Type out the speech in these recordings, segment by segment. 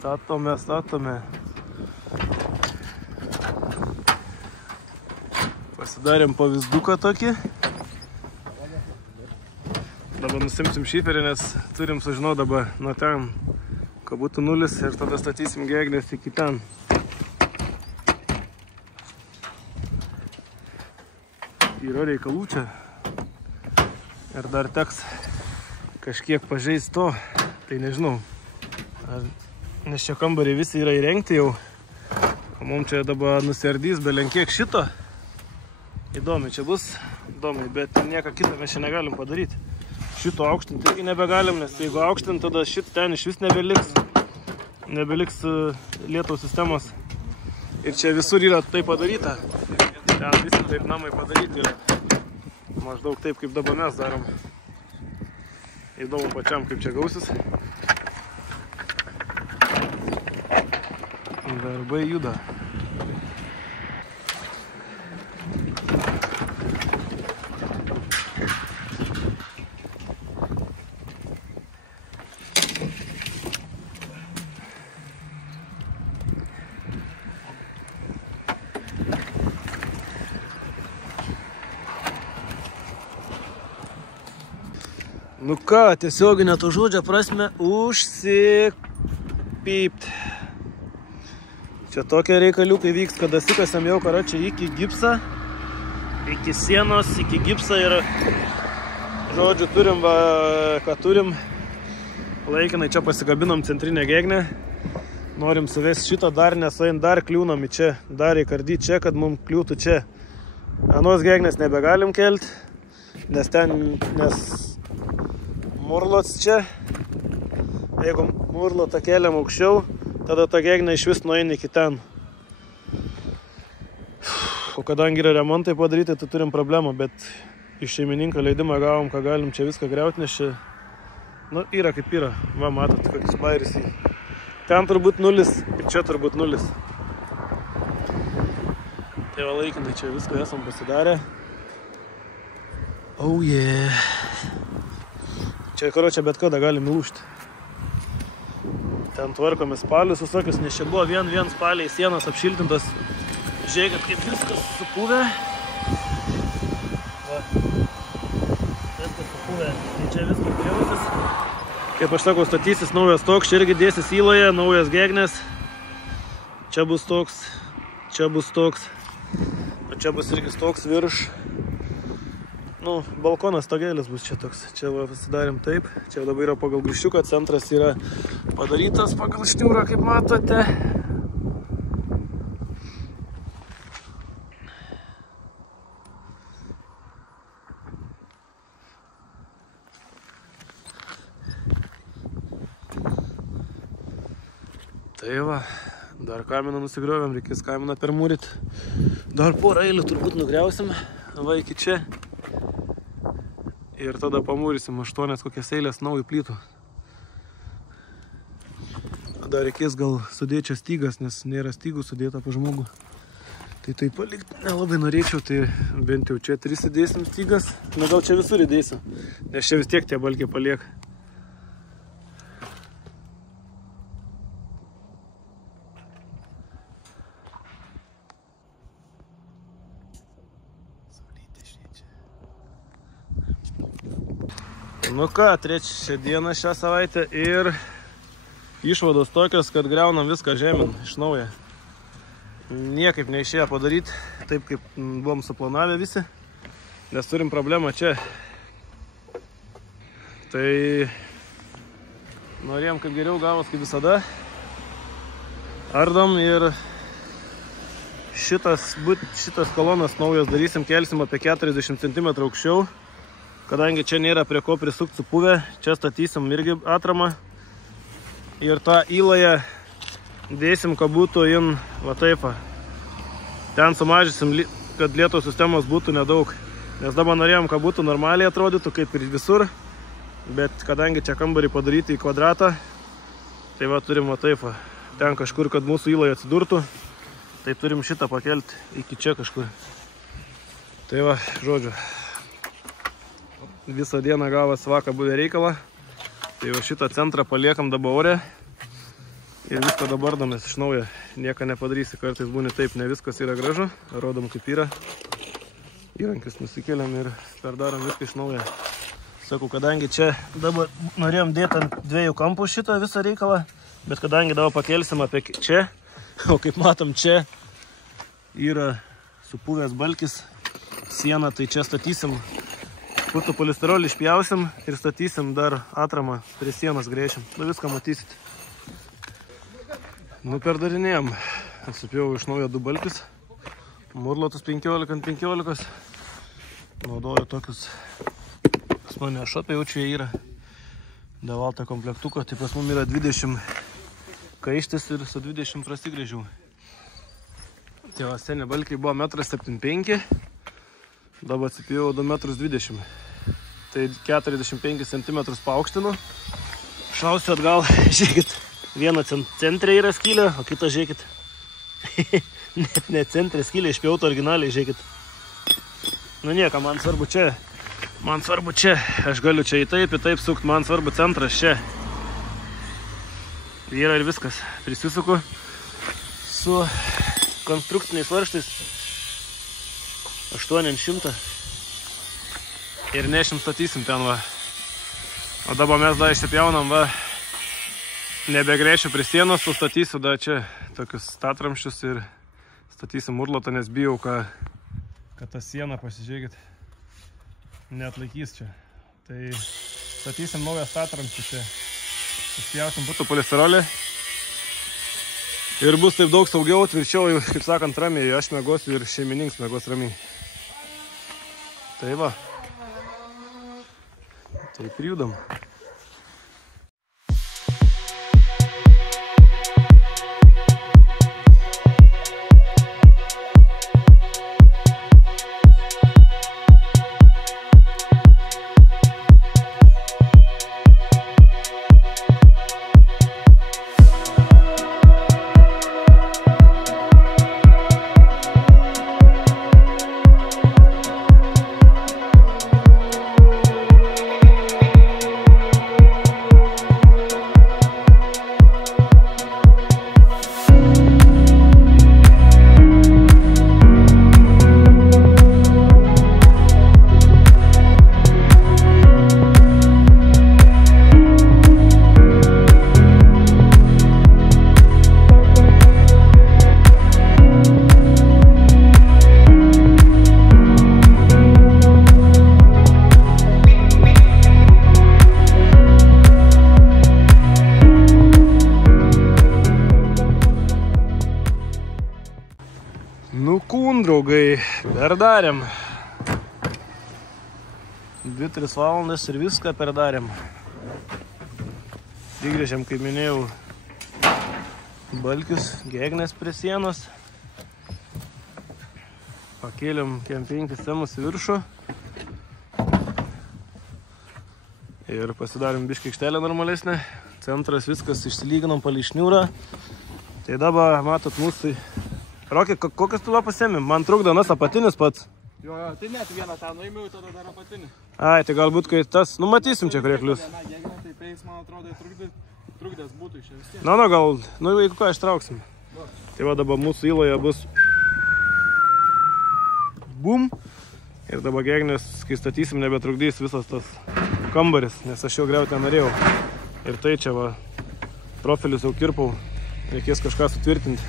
Statome. Pasidarėm pavyzduką tokį. Dabar nusimsim šiferį, nes turim sužinoti dabar nuo ten, kad būtų 0 ir tada statysim gegnės iki ten. Yra reikalų čia. Ir dar teks kažkiek pažeisti to, tai nežinau. Nes čia kambariai visi yra įrengti jau. O mums čia dabar nusiardys belenkiek šito. Įdomi čia bus, įdomi, bet nieko kito mes čia negalim padaryti. Šito aukštinti irgi nebegalim, nes jeigu aukštint, tada šit ten iš vis nebeliks lietaus sistemos. Ir čia visur yra taip padaryta. Ten visi taip namai padaryti yra. Maždaug taip, kaip dabar mes darom. Įdomu pačiam, kaip čia gausis. Darbai juda. Nu ką, tiesioginė to žodžio prasme užsipypt. Čia tokie reikaliukai vyks, kada sikasiam jau karočią iki gipsą, iki sienos, iki gipsą ir žodžiu turim, ką turim. Laikinai čia pasikabinam centrinę gegnę. Norim suvesti šitą dar, nes dar kliūnam į čia, dar įkardyti čia, kad mums kliūtų čia. Anos gegnės nebegalim kelti, nes murlots čia. Jeigu murlotą keliam aukščiau, tada ta gegnė iš vis nueina iki ten. O kadangi yra remontai padaryti, tai turim problemą, bet iš šeimininko leidimą gavom, ką galim čia viską griauti, nes čia, nu, yra kaip yra. Va, matot, kokius bairis į. Ten turbūt 0 ir čia turbūt 0. Tai va laikinai čia viską esam pasidarę. Oh yeah. Čia, karočią, bet kada galim įlūžti. Ten tvarkome spalius visokius, nes čia buvo vien spaliai sienos apšiltintos. Žiūrėkit, kaip viskas supuvę. Va. Viskas supuvę. Tai čia viskas griausis. Kaip aš sakau, statysis naujas toks, čia irgi dėsis įloje, naujas gegnės. Čia bus toks, čia bus toks. O čia bus irgi toks virš. Nu, balkonas stogėlis bus čia toks. Čia va, pasidarėm taip. Čia dabar yra pagal grįžčiuką. Centras yra padarytas pagal šniūrą, kaip matote. Tai va, dar kaminą nusigriovėm, reikės kaminą permūryti. Dar porą eilių turbūt nugriausim. Va, iki čia. Ir tada pamūrysim 8 kokias eilės naujų plytų. Dar reikės gal sudėti čia stygas, nes nėra stygų sudėta po žmogų. Tai taip palikti nelabai norėčiau, tai bent jau čia 3 įdėsim stygas. Na gal čia visur įdėsiu, nes čia vis tiek tie balkiai palieka. Nu ką, trečią dieną šią savaitę ir išvados tokios, kad griaunam viską žemyn iš naujo. Niekaip neišėjo padaryti taip, kaip buvom suplanavę visi, nes turim problemą čia. Tai norėjom, kad geriau gavos kaip visada. Ardom ir šitas kolonas naujas darysim, kelsim apie 40 cm aukščiau. Kadangi čia nėra prie ko prisukti supuvę, čia statysim irgi atramą. Ir tą įloją dėsim, kad būtų in va taip. Ten sumažysim, kad lietaus sistemos būtų nedaug. Nes dabar norėjom, kad būtų normaliai atrodytų, kaip ir visur. Bet kadangi čia kambarį padaryti į kvadratą, tai va turim va taip. Ten kažkur, kad mūsų įloja atsidurtų, tai turim šitą pakelti iki čia kažkur. Tai va, žodžiu. Visą dieną gavas vakar buvę reikalą. Tai jau šitą centrą paliekam dabar ore. Ir viską dabar domės iš naujo. Nieko nepadarysi, kartais būni taip, ne viskas yra gražu. Rodom kaip yra. Įrankis nusikeliam ir perdarom viską iš naujo. Sakau, kadangi čia dabar norėjom dėti ant 2 kampų šitą visą reikalą, bet kadangi dabar pakelsim apie čia, o kaip matom čia yra supuvęs balkis, siena, tai čia statysim, putų polisterolį išpjausim ir statysim dar atramą prie sienos grėšim. Nu viską matysit. Nu perdarinėjom. Atsipjau iš naujo 2 balkius. Murlotus 15 ant 15. Naudoju tokius. Pas mane šopė jau čia yra. Devaltą komplektuką. Tai pas mum yra 20 kaištis ir su 20 prasigrėžiau. Tai va, seni balkiai buvo 1,75 m. Dabar atsipjau 2,20 m. Tai 45 cm paaukštinu. Šausiu atgal, žiūrėkit. Vieną centre yra skylė, o kitą žiūrėkit. Net ne centre skylė, išpjauto originaliai, žiūrėkit. Nu nieko, man svarbu čia. Man svarbu čia. Aš galiu čia į taip sukt, man svarbu centras čia. Yra ir viskas. Prisisuku su konstrukciniais varžtais 800 ir nešim statysim ten va. O dabar mes dar išsipjaunam va. Nebegrėšiu prie sienos, sustatysiu dar čia tokius statramščius ir statysiu murlotą, nes bijau, kad ta siena, pasižiūrėkit, neatlaikys čia. Tai statysim naują statramštį čia. Išpjausim putų polisterolį. Ir bus taip daug saugiau, tvirčiau, kaip sakant, ramiai. Aš mėgosiu ir šeimininkas mėgos ramiai. Tai va. Taip ir judam. Draugai, perdarėm 2-3 valandas ir viską perdarėm. Prigrėžėm, kaip minėjau, balkius, gegnes prie sienos. Pakėlėm kem 5 semus į viršų. Ir pasidarėm biškį aikštelę normalesnę. Centras viskas išsilyginom palei šniūrą. Tai dabar matot mūsų... Rokai, kokias tu va pasiėmėm? Man trukdo nas apatinis pats. Jo, tai net vieną tą nuėmiau, tada dar apatinį. Ai, tai galbūt kai tas, nu matysim čia krėklius. Na, jeigu tai peis, man atrodo, trukdės būtų iš čia vis tiek. Na, gal, nu jeigu ką, ištrauksim. Tai va dabar mūsų įloje bus bum. Ir dabar gegnės, kai statysim, nebetrukdys visas tas kambaris, nes aš jau griauti nenorėjau. Ir tai čia va, profilius jau kirpau, reikės kažką sutvirtinti.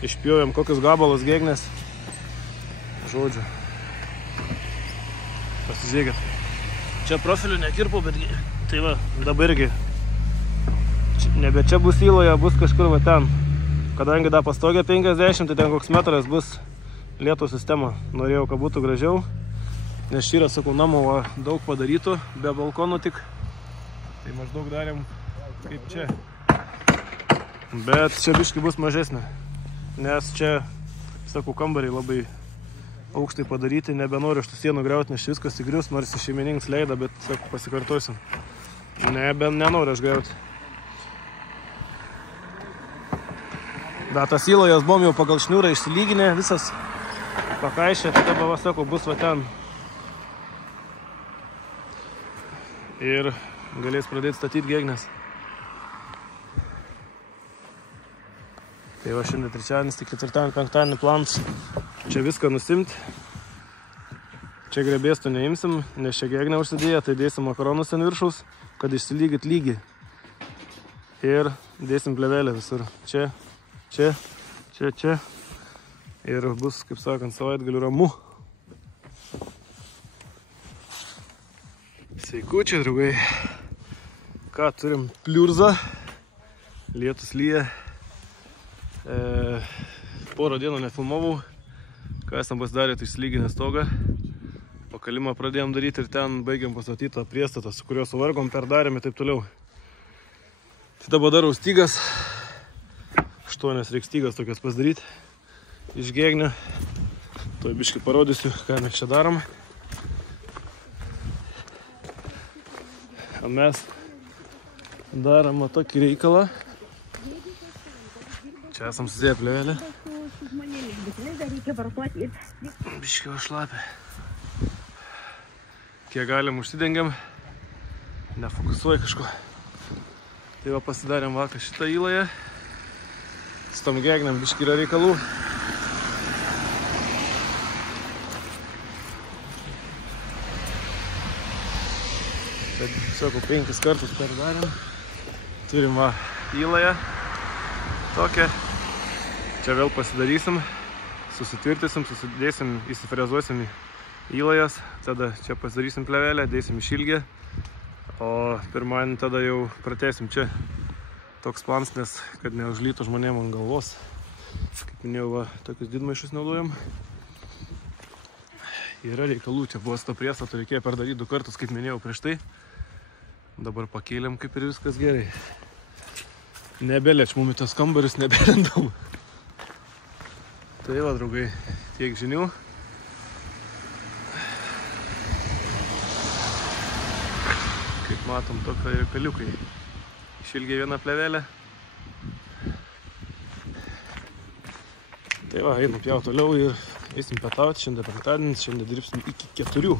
Išpjovėm kokius gabalus gegnės. Žodžiu. Pasižiūrėkit. Čia profilių nekirpau, bet tai va, dabar irgi. Nebe čia bus įloje, bus kažkur va ten. Kadangi dar pastogė 50, tai ten koks metras bus lietų sistema. Norėjau, kad būtų gražiau. Nes šį yra, sakau, namų daug padarytų, be balkonų tik. Tai maždaug darėm kaip čia. Bet čia biškai bus mažesnė. Nes čia, sakau, kambariai labai aukštai padaryti, nebenoriu aš tų sienų griauti, nes viskas įgrius, nors šeimininkas leido, bet, sakau, pasikartosim. Nenoriu aš griauti. Da, tas įlojas buvom jau pagal šniūrą išsilyginę, visas pakaišė, tai dabar, sakau, bus va ten. Ir galės pradėti statyti gegnes. Tai va šiandien trečiadienis, tai ketvirtadienį, penktadienį planas čia viską nusimti. Čia grebėstų neimsim, nes čia gegnę užsidėję, tai dėsim makaronus ant viršaus, kad išsilygyt lygį. Ir dėsim plevelę visur. Čia, čia, čia, čia. Ir bus, kaip sakant, savaitgalių ramu. Sveikučiai, draugai. Ką turim? Pliurzą. Lietus lyja. Porą dienų nefilmavau. Ką esam pasidarę, tai išsilyginę stogą. Pakalimą pradėjom daryti ir ten baigiam pastatyti tą priestatą, su kuriuo suvargom, perdarėm ir taip toliau. Tai dabar darau stygas. 8 reikia stygas tokias pasidaryti. Iš gegnio. Tuoj biškį parodysiu, ką mes čia darom. O mes darom tokį reikalą. Čia esam susidėję plevelę. Biškį šlapė. Kiek galim užsidengiam. Nefokusuoja kažko. Tai va pasidarėm vakar šitą įląją. Su tom gegnėm biškį yra reikalų. Tai sakau, 5 kartus perdarėm. Turim va įląją. Tokią. Čia vėl pasidarysim. Susitvirtysim, susidėsim, įsifrezuosim įląjas. Tada čia pasidarysim plevelę, dėsim išilgį. O pirmadienį tada jau pratęsim čia. Toks planas, nes kad neužlytų žmonėm ant galvos. Kaip minėjau, va, tokius didmaišus naudojam. Yra reikalų, čia buvo to priestatą, reikėjo perdaryti 2 kartus, kaip minėjau prieš tai. Dabar pakėlėm, kaip ir viskas gerai. Nebeleč mum į tas kambarius, nebelendam. Tai va, draugai, tiek žinių. Kaip matom, tokie reikaliukai. Išilgiai vieną plevelę. Tai va, einam pjaut toliau ir eisim pietauti. Šiandien penktadienis, šiandien dirbsim iki 4.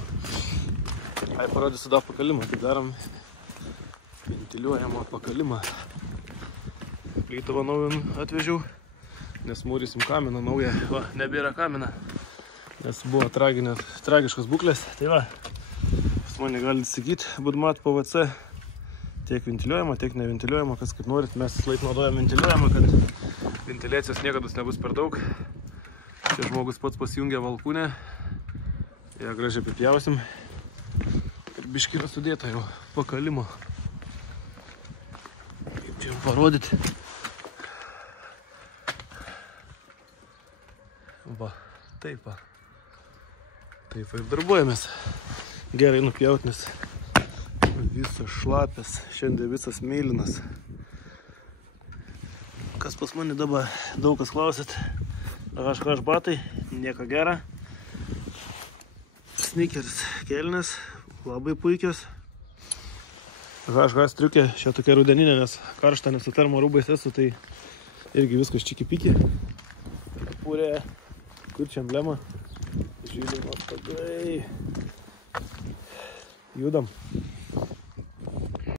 Parodysiu dar pakalimą. Tai darom ventiliuojamą pakalimą. Plytą naują atvežiau, nes mūrysim kaminą naują. Va, nebėra kaminą, nes buvo tragiškos būklės. Tai va, pas mane gali įsigyti Budmat PVC. Tiek ventiliuojama, tiek neventiliuojama, kas kaip norit. Mes laik naudojam ventiliuojama, kad ventiliacijos niekados nebus per daug. Čia žmogus pats pasijungia valkūnę. Ją gražiai apipjausim. Ir biškį yra sudėta jau pakalimo. Kaip čia jums parodyti. Va, taip va. Taip ir darbuojamės. Gerai nupjaut, nes visas šlapės, šiandien visas mėlynas. Kas pas mane dabar daug kas klausit. HH batai, nieko gera. Sneakers kelnes, labai puikios. HH striukė, šia tokia rudeninė, nes karšta, nes su termo rūbais esu, tai irgi viskas čiki-piki. Pūrė, kur čia emblema. Žiūrėm, pagai. Judam.